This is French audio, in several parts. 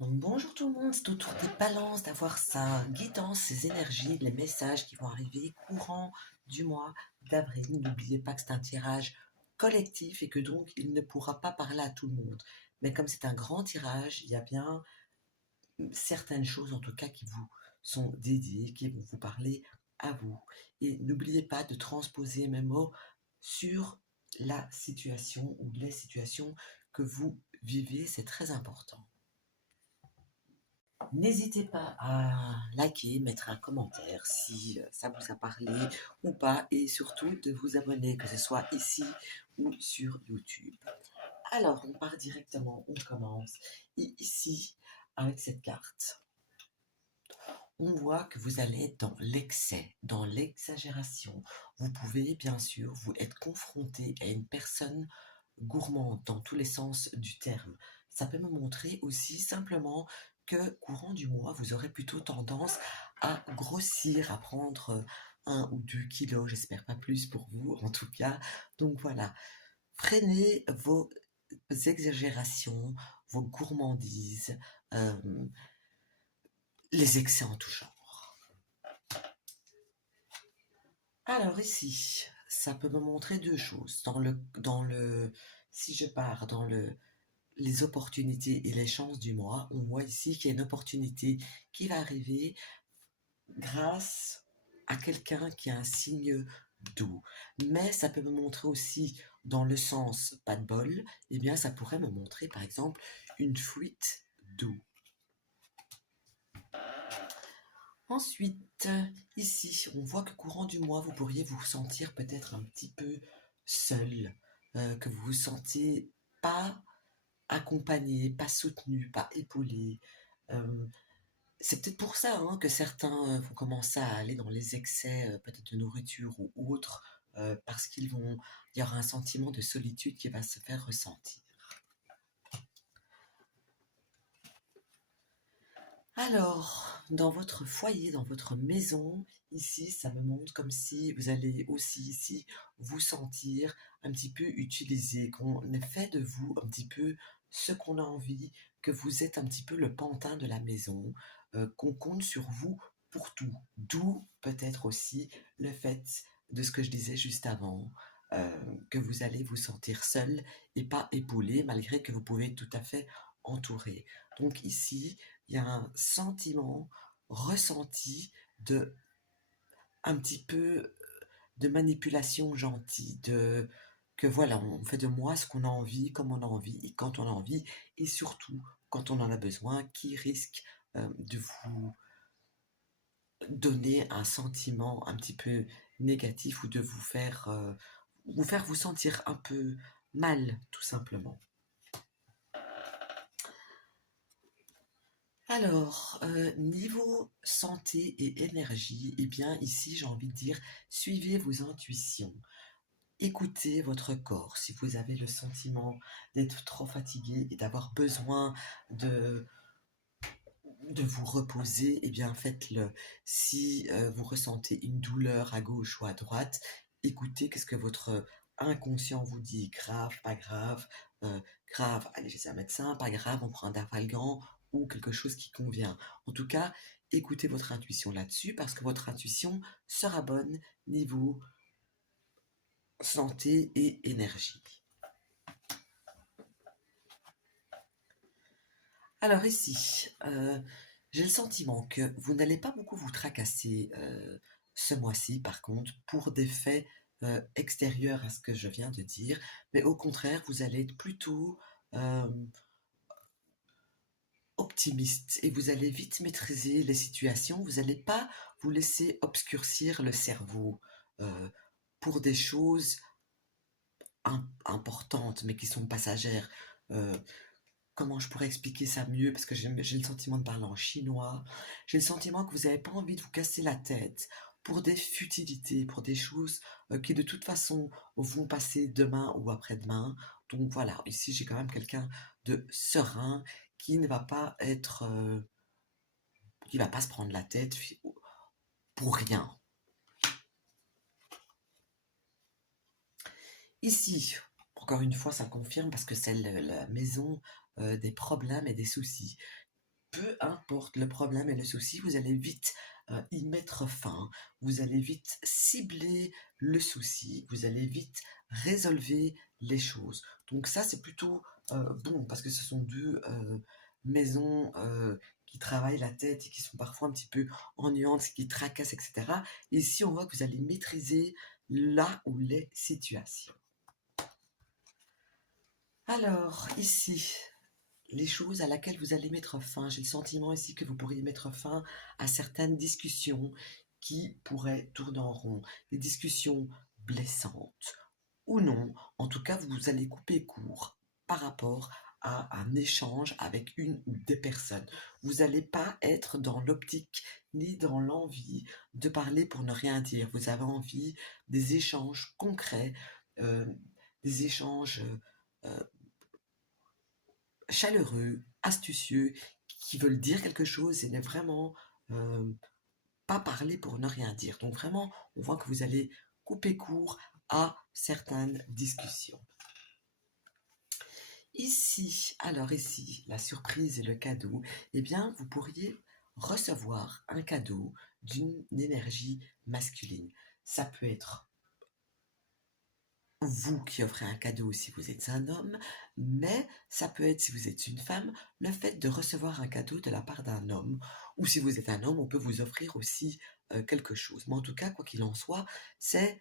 Donc, bonjour tout le monde, c'est au tour des balances d'avoir sa guidance, ses énergies, les messages qui vont arriver courant du mois d'avril. N'oubliez pas que c'est un tirage collectif et que donc il ne pourra pas parler à tout le monde. Mais comme c'est un grand tirage, il y a bien certaines choses en tout cas qui vous sont dédiées, qui vont vous parler à vous. Et n'oubliez pas de transposer mes mots sur la situation ou les situations que vous vivez, c'est très important. N'hésitez pas à liker, mettre un commentaire si ça vous a parlé ou pas, et surtout de vous abonner, que ce soit ici ou sur YouTube. Alors, on part directement, on commence. Et ici, avec cette carte, on voit que vous allez être dans l'excès, dans l'exagération. Vous pouvez bien sûr vous être confronté à une personne gourmande dans tous les sens du terme. Ça peut me montrer aussi simplement que courant du mois, vous aurez plutôt tendance à grossir, à prendre 1 ou 2 kilos, j'espère pas plus pour vous en tout cas. Donc voilà, freinez vos exagérations, vos gourmandises, euh, les excès en tout genre. Alors ici, ça peut me montrer deux choses. Si je pars dans les opportunités et les chances du mois, on voit ici qu'il y a une opportunité qui va arriver grâce à quelqu'un qui a un signe d'eau. Mais ça peut me montrer aussi dans le sens pas de bol, eh bien ça pourrait me montrer par exemple une fuite d'eau. Ensuite, ici, on voit que courant du mois, vous pourriez vous sentir peut-être un petit peu seul, que vous vous sentez pas accompagné, pas soutenu, pas épaulé. Euh, c'est peut-être pour ça hein, que certains vont commencer à aller dans les excès, peut-être de nourriture ou autre, parce il y aura un sentiment de solitude qui va se faire ressentir. Alors, dans votre foyer, dans votre maison, ici, ça me montre comme si vous allez aussi ici vous sentir un petit peu utilisé, qu'on ait fait de vous un petit peu ce qu'on a envie, que vous êtes un petit peu le pantin de la maison, qu'on compte sur vous pour tout. D'où peut-être aussi le fait de ce que je disais juste avant, que vous allez vous sentir seul et pas épaulé, malgré que vous pouvez être tout à fait entouré. Donc ici, il y a un sentiment ressenti de un petit peu de manipulation gentille, de que voilà, on fait de moi ce qu'on a envie, comme on a envie, et quand on a envie, et surtout quand on en a besoin, qui risque de vous donner un sentiment un petit peu négatif ou de vous faire vous sentir un peu mal, tout simplement. Alors, niveau santé et énergie, eh bien ici j'ai envie de dire, suivez vos intuitions, écoutez votre corps. Si vous avez le sentiment d'être trop fatigué et d'avoir besoin de, de vous reposer, eh bien faites-le. Si vous ressentez une douleur à gauche ou à droite, écoutez qu'est-ce que votre inconscient vous dit. Grave, pas grave, grave, allez chez un médecin, pas grave, on prend un Dafalgan ou quelque chose qui convient. En tout cas, écoutez votre intuition là-dessus parce que votre intuition sera bonne niveau santé et énergie. Alors ici, j'ai le sentiment que vous n'allez pas beaucoup vous tracasser ce mois-ci, par contre, pour des faits extérieurs à ce que je viens de dire, mais au contraire, vous allez être plutôt euh, optimiste et vous allez vite maîtriser les situations. Vous n'allez pas vous laisser obscurcir le cerveau euh, pour des choses importantes, mais qui sont passagères. Euh, Comment je pourrais expliquer ça mieux? Parce que j'ai le sentiment de parler en chinois. J'ai le sentiment que vous n'avez pas envie de vous casser la tête pour des futilités, pour des choses qui de toute façon vont passer demain ou après-demain. Donc voilà, ici j'ai quand même quelqu'un de serein qui ne va pas être, qui va pas se prendre la tête pour rien. Ici, encore une fois, ça confirme parce que c'est la maison des problèmes et des soucis. peu importe le problème et le souci, vous allez vite y mettre fin, vous allez vite cibler le souci, vous allez vite résolver les choses. Donc ça, c'est plutôt bon, parce que ce sont deux maisons qui travaillent la tête et qui sont parfois un petit peu ennuyantes, qui tracassent, etc. Ici, on voit que vous allez maîtriser là où les situations. Alors, ici, les choses à laquelle vous allez mettre fin. J'ai le sentiment ici que vous pourriez mettre fin à certaines discussions qui pourraient tourner en rond, des discussions blessantes ou non. En tout cas, vous allez couper court par rapport à un échange avec une ou des personnes. Vous n'allez pas être dans l'optique ni dans l'envie de parler pour ne rien dire. Vous avez envie des échanges concrets, euh, des échanges euh, chaleureux, astucieux, qui veulent dire quelque chose et ne vraiment euh, pas parler pour ne rien dire. Donc vraiment, on voit que vous allez couper court à certaines discussions. Ici, alors ici, la surprise et le cadeau, eh bien, vous pourriez recevoir un cadeau d'une énergie masculine. Ça peut être vous qui offrez un cadeau si vous êtes un homme, mais ça peut être, si vous êtes une femme, le fait de recevoir un cadeau de la part d'un homme, ou si vous êtes un homme, on peut vous offrir aussi quelque chose. Mais en tout cas, quoi qu'il en soit, c'est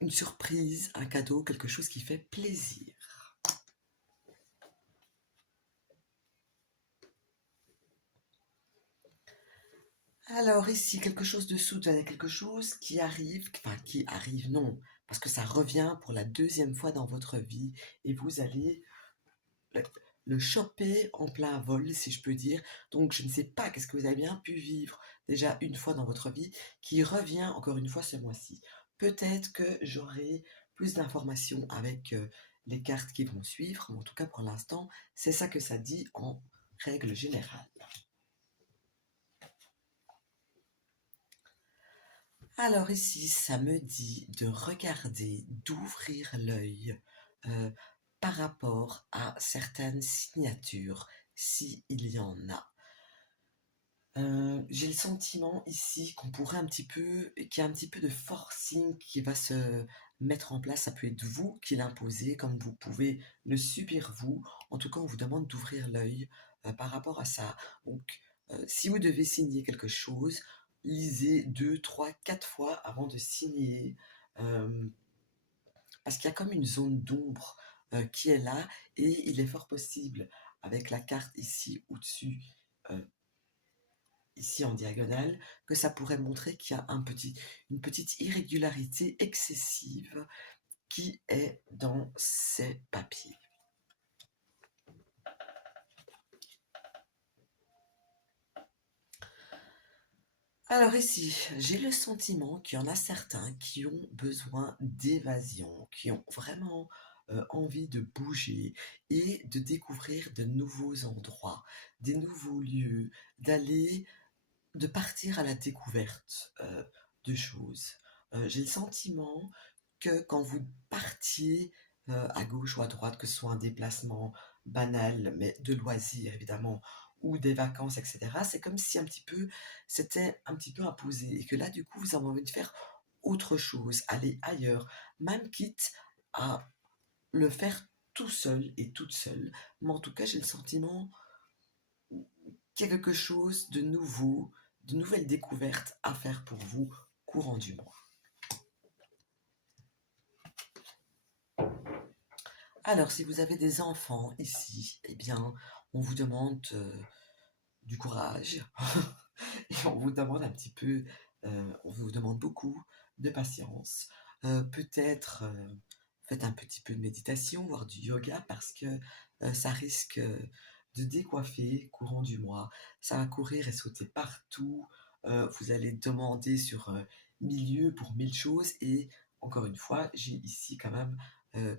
une surprise, un cadeau, quelque chose qui fait plaisir. Alors ici, quelque chose de soudain, quelque chose qui arrive non, parce que ça revient pour la deuxième fois dans votre vie et vous allez le, le choper en plein vol, si je peux dire. Donc je ne sais pas qu'est-ce que vous avez bien pu vivre déjà une fois dans votre vie qui revient encore une fois ce mois-ci. Peut-être que j'aurai plus d'informations avec les cartes qui vont suivre, mais en tout cas pour l'instant, c'est ça que ça dit en règle générale. Alors ici, ça me dit de regarder, d'ouvrir l'œil euh, par rapport à certaines signatures, s'il y en a. J'ai le sentiment ici qu'on pourrait un petit peu, qu'il y a un petit peu de forcing qui va se mettre en place. Ça peut être vous qui l'imposez, comme vous pouvez le subir vous. En tout cas, on vous demande d'ouvrir l'œil par rapport à ça. Donc, si vous devez signer quelque chose, lisez 2, 3, 4 fois avant de signer. euh, Parce qu'il y a comme une zone d'ombre qui est là et il est fort possible, avec la carte ici au-dessus, euh, ici en diagonale, que ça pourrait montrer qu'il y a une petite irrégularité excessive qui est dans ces papiers. Alors ici, j'ai le sentiment qu'il y en a certains qui ont besoin d'évasion, qui ont vraiment envie de bouger et de découvrir de nouveaux endroits, des nouveaux lieux, de partir à la découverte de choses. J'ai le sentiment que quand vous partiez à gauche ou à droite, que ce soit un déplacement banal, mais de loisirs évidemment, ou des vacances, etc., c'est comme si un petit peu, c'était un petit peu imposé, et que là, du coup, vous avez envie de faire autre chose, aller ailleurs, même quitte à le faire tout seul et toute seule. Mais en tout cas, j'ai le sentiment qu'il y a quelque chose de nouveau, de nouvelles découvertes à faire pour vous courant du mois. Alors, si vous avez des enfants ici, eh bien, on vous demande du courage et on vous demande un petit peu, on vous demande beaucoup de patience. Peut-être faites un petit peu de méditation, voire du yoga, parce que ça risque de décoiffer courant du mois. Ça va courir et sauter partout. Vous allez demander sur 1000 lieues pour 1000 choses. Et encore une fois, j'ai ici quand même euh,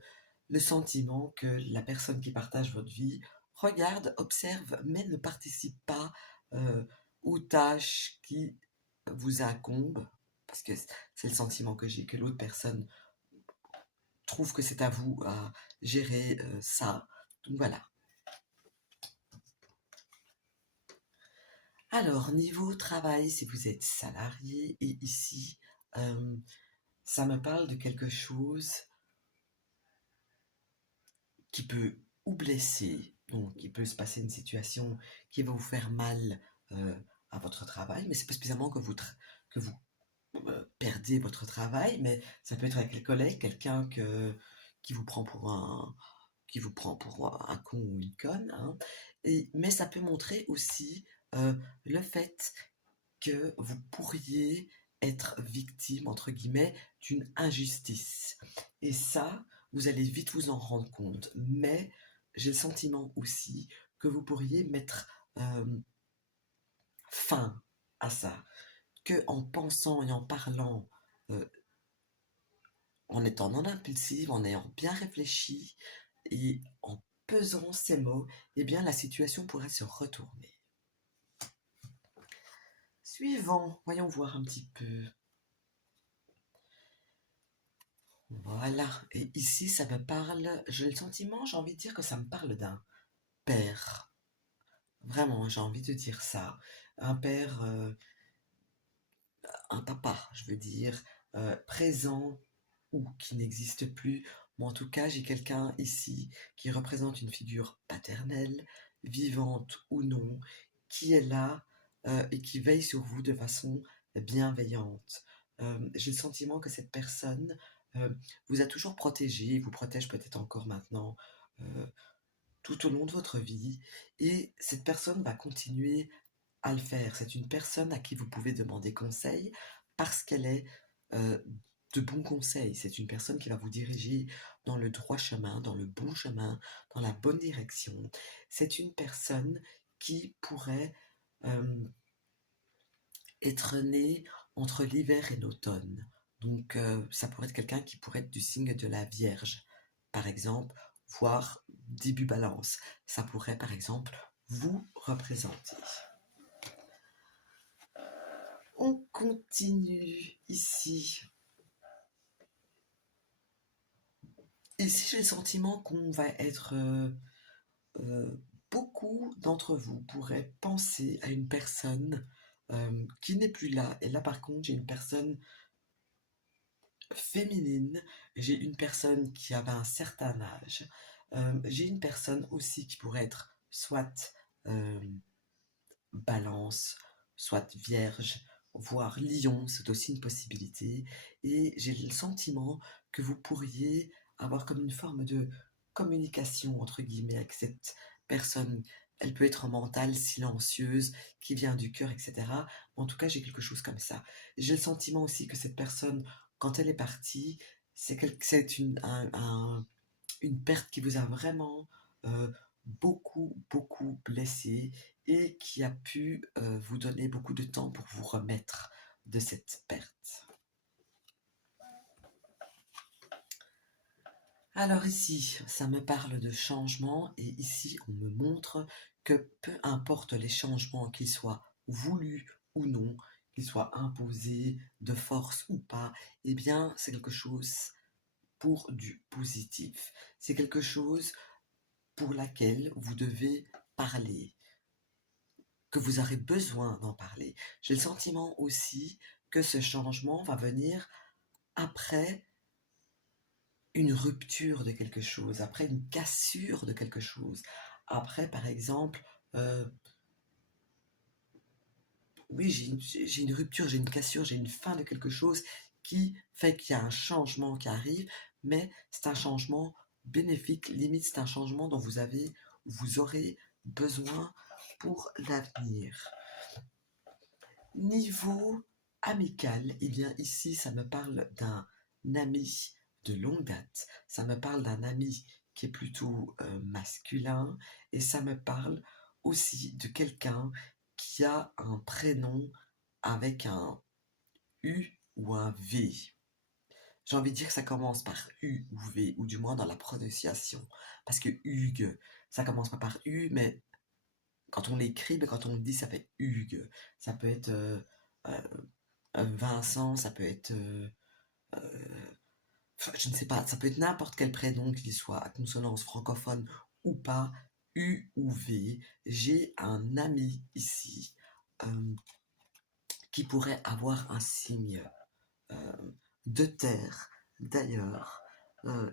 le sentiment que la personne qui partage votre vie regarde, observe, mais ne participe pas euh, aux tâches qui vous incombent, parce que c'est le sentiment que j'ai, que l'autre personne trouve que c'est à vous à gérer ça. Donc voilà. Alors, niveau travail, si vous êtes salarié, et ici, euh, ça me parle de quelque chose qui peut ou blesser, donc il peut se passer une situation qui va vous faire mal euh, à votre travail, mais c'est pas spécialement que vous perdez votre travail, mais ça peut être avec les collègues, qui vous prend pour qui vous prend pour un con ou une conne, hein. Mais ça peut montrer aussi le fait que vous pourriez être victime, entre guillemets, d'une injustice. Et ça, vous allez vite vous en rendre compte. Mais j'ai le sentiment aussi que vous pourriez mettre euh, fin à ça. Que en pensant et en parlant, euh, en étant non impulsive, en ayant bien réfléchi et en pesant ces mots, eh bien la situation pourrait se retourner. Suivant, voyons voir un petit peu. Voilà, et ici ça me parle, j'ai le sentiment, j'ai envie de dire que ça me parle d'un père. Vraiment, j'ai envie de dire ça. Un père, un papa, je veux dire, présent ou qui n'existe plus. Mais en tout cas, j'ai quelqu'un ici qui représente une figure paternelle, vivante ou non, qui est là et qui veille sur vous de façon bienveillante. J'ai le sentiment que cette personne euh, vous a toujours protégé, vous protège peut-être encore maintenant, euh, tout au long de votre vie, et cette personne va continuer à le faire. C'est une personne à qui vous pouvez demander conseil parce qu'elle est euh, de bons conseils. C'est une personne qui va vous diriger dans le droit chemin, dans le bon chemin, dans la bonne direction. C'est une personne qui pourrait euh, être née entre l'hiver et l'automne. Donc ça pourrait être quelqu'un qui pourrait être du signe de la Vierge, par exemple, voire début Balance. Ça pourrait, par exemple, vous représenter. On continue ici. Ici, j'ai le sentiment qu'on va être... euh, beaucoup d'entre vous pourraient penser à une personne qui n'est plus là. Et là, par contre, j'ai une personne féminine, j'ai une personne qui avait un certain âge, j'ai une personne aussi qui pourrait être soit euh, balance, soit vierge, voire lion, c'est aussi une possibilité. Et j'ai le sentiment que vous pourriez avoir comme une forme de communication, entre guillemets, avec cette personne. Elle peut être mentale, silencieuse, qui vient du cœur, etc. En tout cas, j'ai quelque chose comme ça. J'ai le sentiment aussi que cette personne, quand elle est partie, c'est une perte qui vous a vraiment beaucoup blessé et qui a pu vous donner beaucoup de temps pour vous remettre de cette perte. Alors ici, ça me parle de changement et ici, on me montre que peu importe les changements, qu'ils soient voulus ou non, qu'ils soient imposés de force ou pas, eh bien, c'est quelque chose pour du positif. C'est quelque chose pour laquelle vous devez parler, que vous aurez besoin d'en parler. J'ai le sentiment aussi que ce changement va venir après une rupture de quelque chose, après une cassure de quelque chose, après par exemple, euh, oui, j'ai une rupture, j'ai une cassure, j'ai une fin de quelque chose qui fait qu'il y a un changement qui arrive, mais c'est un changement bénéfique, limite c'est un changement dont vous aurez besoin pour l'avenir. Niveau amical, eh bien ici ça me parle d'un ami de longue date, ça me parle d'un ami qui est plutôt masculin, et ça me parle aussi de quelqu'un qui a un prénom avec un U ou un V. J'ai envie de dire que ça commence par U ou V, ou du moins dans la prononciation. Parce que Hugues, ça commence pas par U, mais quand on l'écrit, mais quand on le dit, ça fait Hugues. Ça peut être euh, Vincent, ça peut être... enfin, je ne sais pas, ça peut être n'importe quel prénom, qu'il soit à consonance francophone ou pas, U ou V. J'ai un ami ici, qui pourrait avoir un signe de terre d'ailleurs.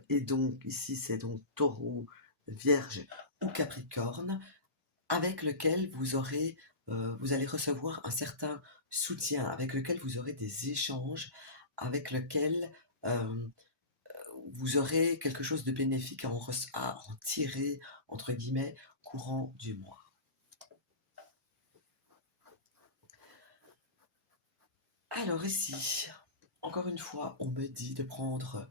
Et donc ici c'est donc Taureau, Vierge ou Capricorne, avec lequel vous allez recevoir un certain soutien, avec lequel vous aurez des échanges, avec lequel vous aurez quelque chose de bénéfique à en tirer, entre guillemets, courant du mois. Alors ici, encore une fois, on me dit de prendre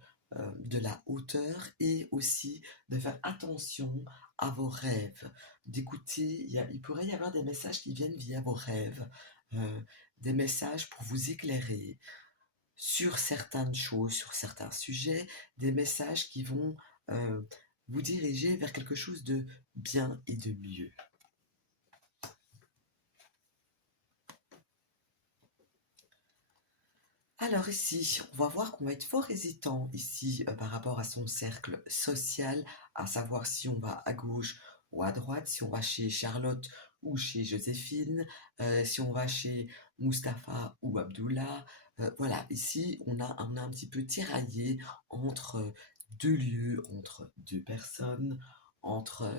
de la hauteur et aussi de faire attention à vos rêves, d'écouter, il pourrait y avoir des messages qui viennent via vos rêves, euh, des messages pour vous éclairer sur certaines choses, sur certains sujets, des messages qui vont euh, vous diriger vers quelque chose de bien et de mieux. Alors ici, on va voir qu'on va être fort hésitant ici par rapport à son cercle social, à savoir si on va à gauche ou à droite, si on va chez Charlotte ou chez Joséphine, si on va chez Mustapha ou Abdullah. Voilà, ici on a un petit peu tiraillé entre deux lieux, entre deux personnes, entre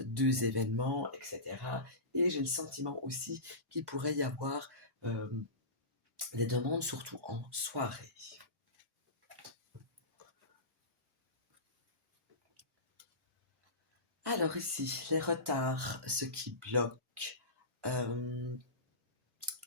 deux événements, etc. Et j'ai le sentiment aussi qu'il pourrait y avoir euh, des demandes surtout en soirée. Alors ici, les retards, ce qui bloque, euh,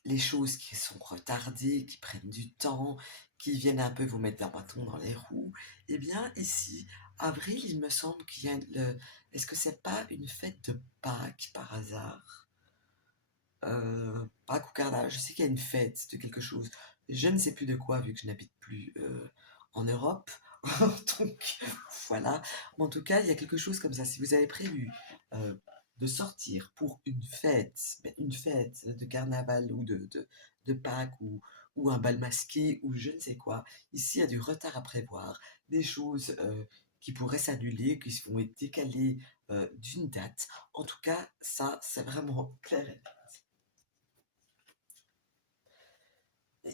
les choses qui sont retardées, qui prennent du temps, qui viennent un peu vous mettre un bâton dans les roues, eh bien ici, avril, il me semble qu'il y a le... Est-ce que c'est pas une fête de Pâques par hasard? Pâques ou Carnaval, je sais qu'il y a une fête de quelque chose. Je ne sais plus de quoi vu que je n'habite plus en Europe. Donc voilà. En tout cas, il y a quelque chose comme ça. Si vous avez prévu euh, de sortir pour une fête de carnaval ou de Pâques ou un bal masqué ou je ne sais quoi, ici il y a du retard à prévoir, des choses qui pourraient s'annuler, qui vont être décalées d'une date. En tout cas, ça, c'est vraiment clair.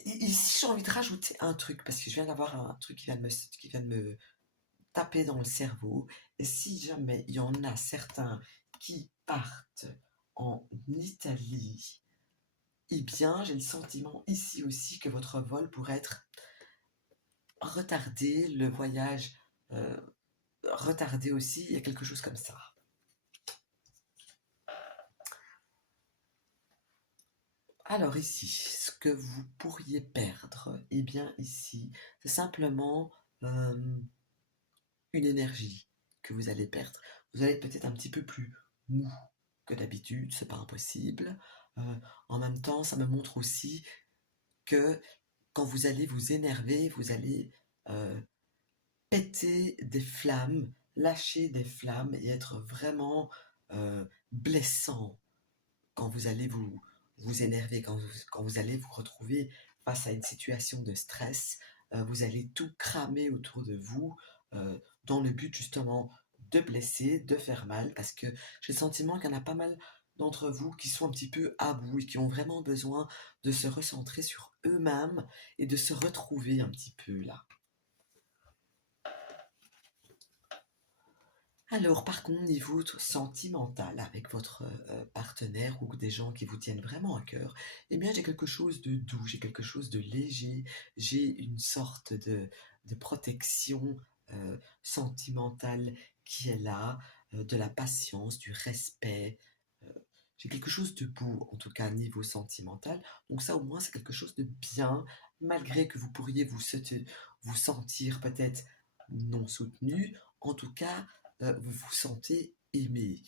Ici, j'ai envie de rajouter un truc, parce que je viens d'avoir un truc qui vient de me taper dans le cerveau. Et si jamais il y en a certains qui partent en Italie, eh bien, j'ai le sentiment ici aussi que votre vol pourrait être retardé, le voyage euh, retardé aussi, il y a quelque chose comme ça. Alors ici, ce que vous pourriez perdre, eh bien ici, c'est simplement une énergie que vous allez perdre. Vous allez être peut-être un petit peu plus mou que d'habitude, c'est pas impossible. Euh, En même temps, ça me montre aussi que quand vous allez vous énerver, vous allez euh, péter des flammes, lâcher des flammes et être vraiment blessant quand vous allez vous énerver, quand vous allez vous retrouver face à une situation de stress. Vous allez tout cramer autour de vous dans le but justement de blesser, de faire mal, parce que j'ai le sentiment qu'il y en a pas mal d'entre vous qui sont un petit peu à bout et qui ont vraiment besoin de se recentrer sur eux-mêmes et de se retrouver un petit peu là. Alors, par contre, niveau sentimental avec votre partenaire ou des gens qui vous tiennent vraiment à cœur, eh bien, j'ai quelque chose de doux, j'ai quelque chose de léger, j'ai une sorte de protection sentimentale qui est là, de la patience, du respect. euh, j'ai quelque chose de beau, en tout cas, niveau sentimental. Donc ça, au moins, c'est quelque chose de bien, malgré que vous pourriez vous sentir peut-être non soutenu. En tout cas, vous vous sentez aimé.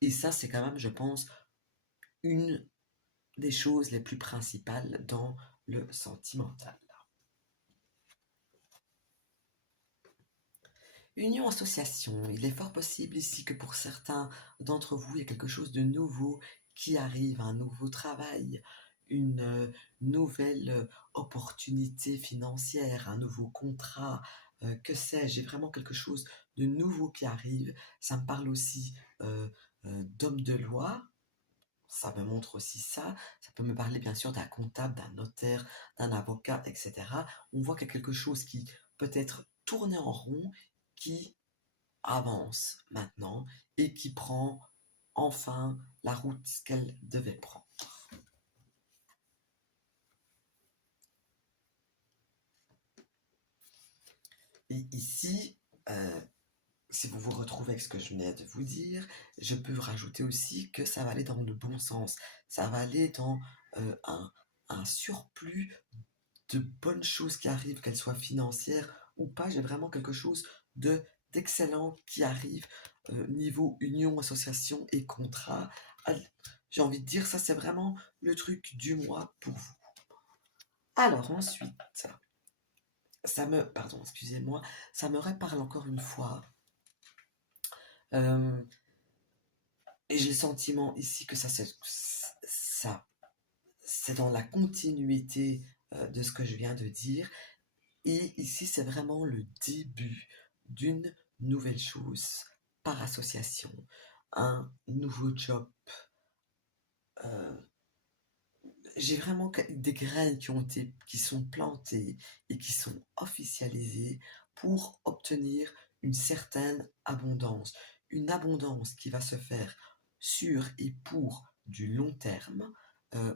Et ça, c'est quand même, je pense, une des choses les plus principales dans le sentimental. Union association, il est fort possible ici que pour certains d'entre vous, il y a quelque chose de nouveau qui arrive, un nouveau travail, une nouvelle opportunité financière, un nouveau contrat, que sais-je, j'ai vraiment quelque chose de nouveau qui arrive. Ça me parle aussi d'homme de loi, ça me montre aussi ça. Ça peut me parler bien sûr d'un comptable, d'un notaire, d'un avocat, etc. On voit qu'il y a quelque chose qui peut être tourné en rond, qui avance maintenant et qui prend enfin la route qu'elle devait prendre. Et ici, si vous vous retrouvez avec ce que je venais de vous dire, je peux rajouter aussi que ça va aller dans le bon sens. Ça va aller dans un surplus de bonnes choses qui arrivent, qu'elles soient financières ou pas. J'ai vraiment quelque chose de d'excellent qui arrive niveau union, association et contrat. J'ai envie de dire, ça c'est vraiment le truc du mois pour vous. Alors ensuite, pardon, excusez-moi, ça me reparle encore une fois. Euh, et j'ai le sentiment ici que ça, c'est dans la continuité de ce que je viens de dire. Et ici, c'est vraiment le début d'une nouvelle chose par association, un nouveau job. Euh, j'ai vraiment des graines qui sont plantées et qui sont officialisées pour obtenir une certaine abondance. Une abondance qui va se faire sur et pour du long terme, euh,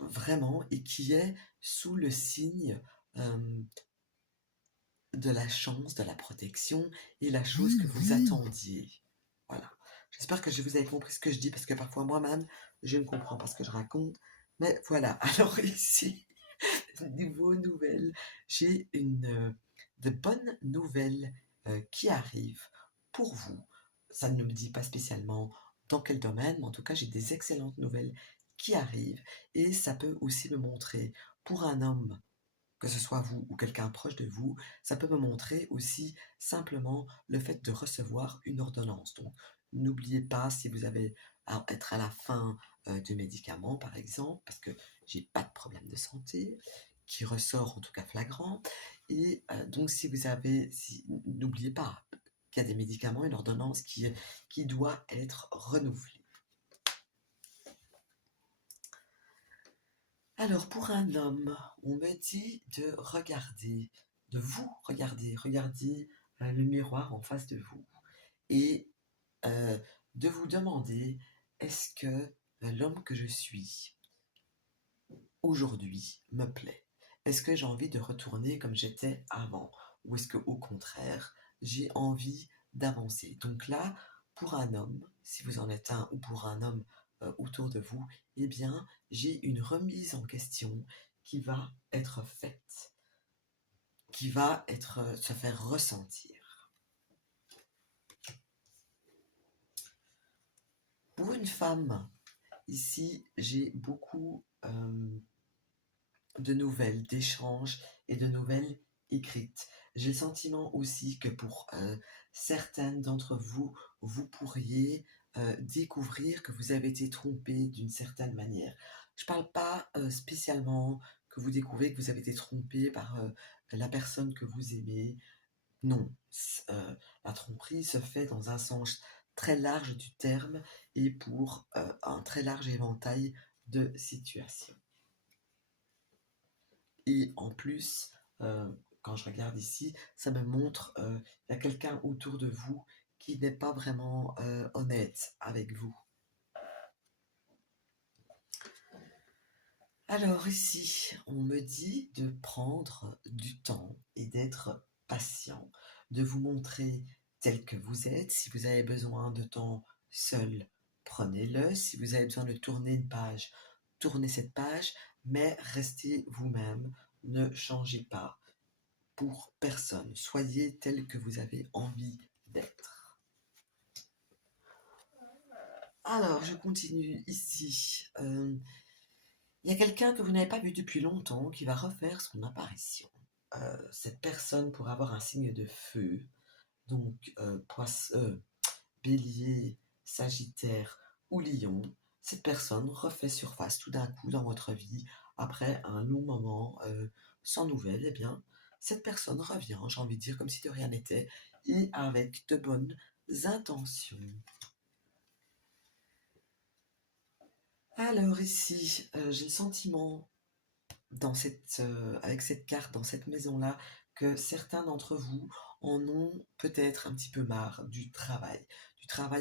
vraiment, et qui est sous le signe de la chance, de la protection et la chose que vous attendiez. Voilà. J'espère que je vous ai compris ce que je dis parce que parfois moi-même, je ne comprends pas ce que je raconte. Mais voilà. Alors ici, niveau nouvelle, j'ai de bonnes nouvelles qui arrivent pour vous. Ça ne me dit pas spécialement dans quel domaine, mais en tout cas, j'ai des excellentes nouvelles qui arrivent et ça peut aussi me montrer pour un homme que ce soit vous ou quelqu'un proche de vous, ça peut me montrer aussi simplement le fait de recevoir une ordonnance. Donc, n'oubliez pas si vous avez à être à la fin de médicaments, par exemple, parce que j'ai pas de problème de santé qui ressort en tout cas flagrant. Et donc, n'oubliez pas qu'il y a des médicaments, une ordonnance qui doit être renouvelée. Alors, pour un homme, on me dit de vous regarder le miroir en face de vous et euh, de vous demander est-ce que l'homme que je suis aujourd'hui me plaît? Est-ce que j'ai envie de retourner comme j'étais avant? Ou est-ce que au contraire, j'ai envie d'avancer? Donc là, pour un homme, si vous en êtes un, ou pour un homme autour de vous, eh bien, j'ai une remise en question qui va être faite, qui va se faire ressentir. Pour une femme, ici, j'ai beaucoup de nouvelles, d'échanges et de nouvelles écrites. J'ai le sentiment aussi que pour certaines d'entre vous, vous pourriez découvrir que vous avez été trompé d'une certaine manière. Je ne parle pas spécialement que vous découvrez que vous avez été trompé par la personne que vous aimez. Non, la tromperie se fait dans un sens très large du terme et pour un très large éventail de situations. Et en plus, quand je regarde ici, ça me montre il y a quelqu'un autour de vous qui n'est pas vraiment honnête avec vous. Alors ici, on me dit de prendre du temps et d'être patient, de vous montrer tel que vous êtes. Si vous avez besoin de temps seul, prenez-le. Si vous avez besoin de tourner une page, tournez cette page, mais restez vous-même, ne changez pas pour personne. Soyez tel que vous avez envie d'être. Alors, je continue ici. Il y a quelqu'un que vous n'avez pas vu depuis longtemps qui va refaire son apparition. Cette personne pourrait avoir un signe de feu, donc bélier, sagittaire ou lion. Cette personne refait surface tout d'un coup dans votre vie après un long moment sans nouvelles. Eh bien, cette personne revient, j'ai envie de dire, comme si de rien n'était, et avec de bonnes intentions. Alors ici, j'ai le sentiment avec cette carte, dans cette maison-là, que certains d'entre vous en ont peut-être un petit peu marre du travail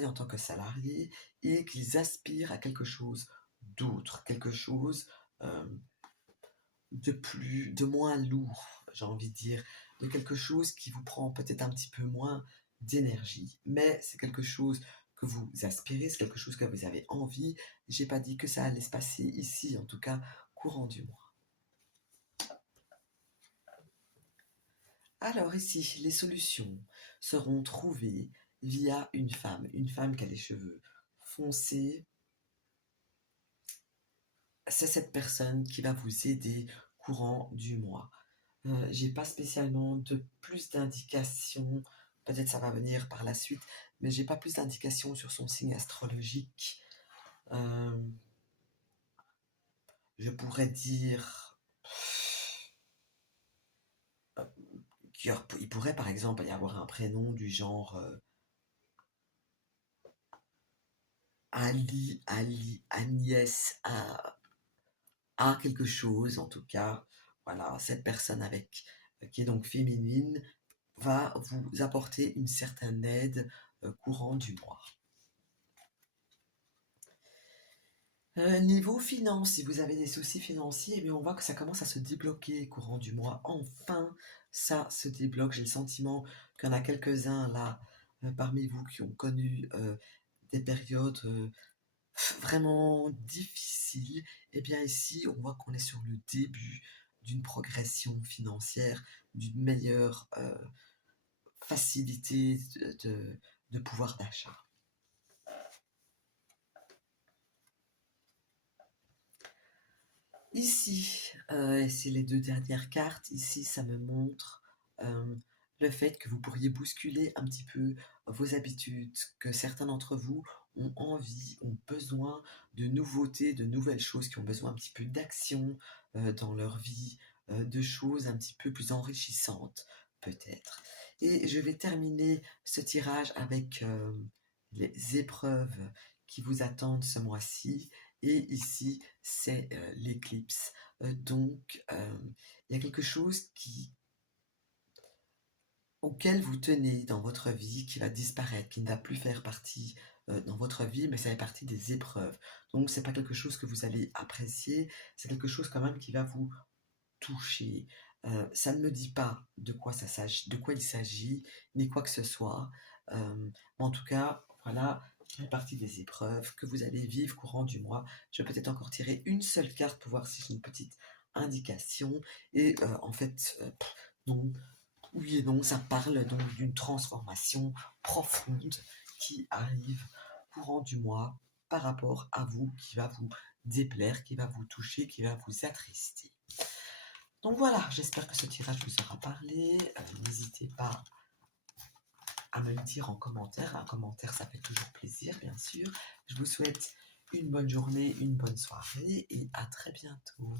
en tant que salarié, et qu'ils aspirent à quelque chose d'autre, quelque chose euh, de moins lourd, j'ai envie de dire, de quelque chose qui vous prend peut-être un petit peu moins d'énergie. Mais c'est quelque chose que vous aspirez, c'est quelque chose que vous avez envie. J'ai pas dit que ça allait se passer ici, en tout cas courant du mois. Alors ici, les solutions seront trouvées via une femme qui a les cheveux foncés. C'est cette personne qui va vous aider courant du mois. J'ai pas spécialement de plus d'indications, peut-être ça va venir par la suite, mais j'ai pas plus d'indications sur son signe astrologique. Euh, je pourrais dire qu'il pourrait par exemple y avoir un prénom du genre Ali, Agnès, à quelque chose, en tout cas. Voilà, cette personne qui est donc féminine va vous apporter une certaine aide courant du mois. Niveau finances, si vous avez des soucis financiers, eh bien, on voit que ça commence à se débloquer courant du mois. Enfin, ça se débloque. J'ai le sentiment qu'il y en a quelques-uns là parmi vous qui ont connu des périodes vraiment difficiles. Eh bien, ici, on voit qu'on est sur le début d'une progression financière, d'une meilleure facilité de pouvoir d'achat. Ici, c'est les deux dernières cartes. Ici, ça me montre euh, le fait que vous pourriez bousculer un petit peu vos habitudes, que certains d'entre vous ont envie, ont besoin de nouveautés, de nouvelles choses, qui ont besoin un petit peu d'action dans leur vie, de choses un petit peu plus enrichissantes, peut-être. Et je vais terminer ce tirage avec les épreuves qui vous attendent ce mois-ci. Et ici, c'est l'éclipse. Donc, il y a quelque chose auquel vous tenez dans votre vie qui va disparaître, qui ne va plus faire partie dans votre vie, mais ça fait partie des épreuves. Donc, c'est pas quelque chose que vous allez apprécier, c'est quelque chose quand même qui va vous toucher. Ça ne me dit pas de quoi il s'agit, ni quoi que ce soit. Mais en tout cas, voilà, ça fait partie des épreuves que vous allez vivre courant du mois. Je vais peut-être encore tirer une seule carte pour voir si j'ai une petite indication. Et en fait, non, oui et non, ça parle donc d'une transformation profonde qui arrive courant du mois par rapport à vous, qui va vous déplaire, qui va vous toucher, qui va vous attrister. Donc voilà, j'espère que ce tirage vous aura parlé. N'hésitez pas à me le dire en commentaire. Un commentaire, ça fait toujours plaisir, bien sûr. Je vous souhaite une bonne journée, une bonne soirée et à très bientôt.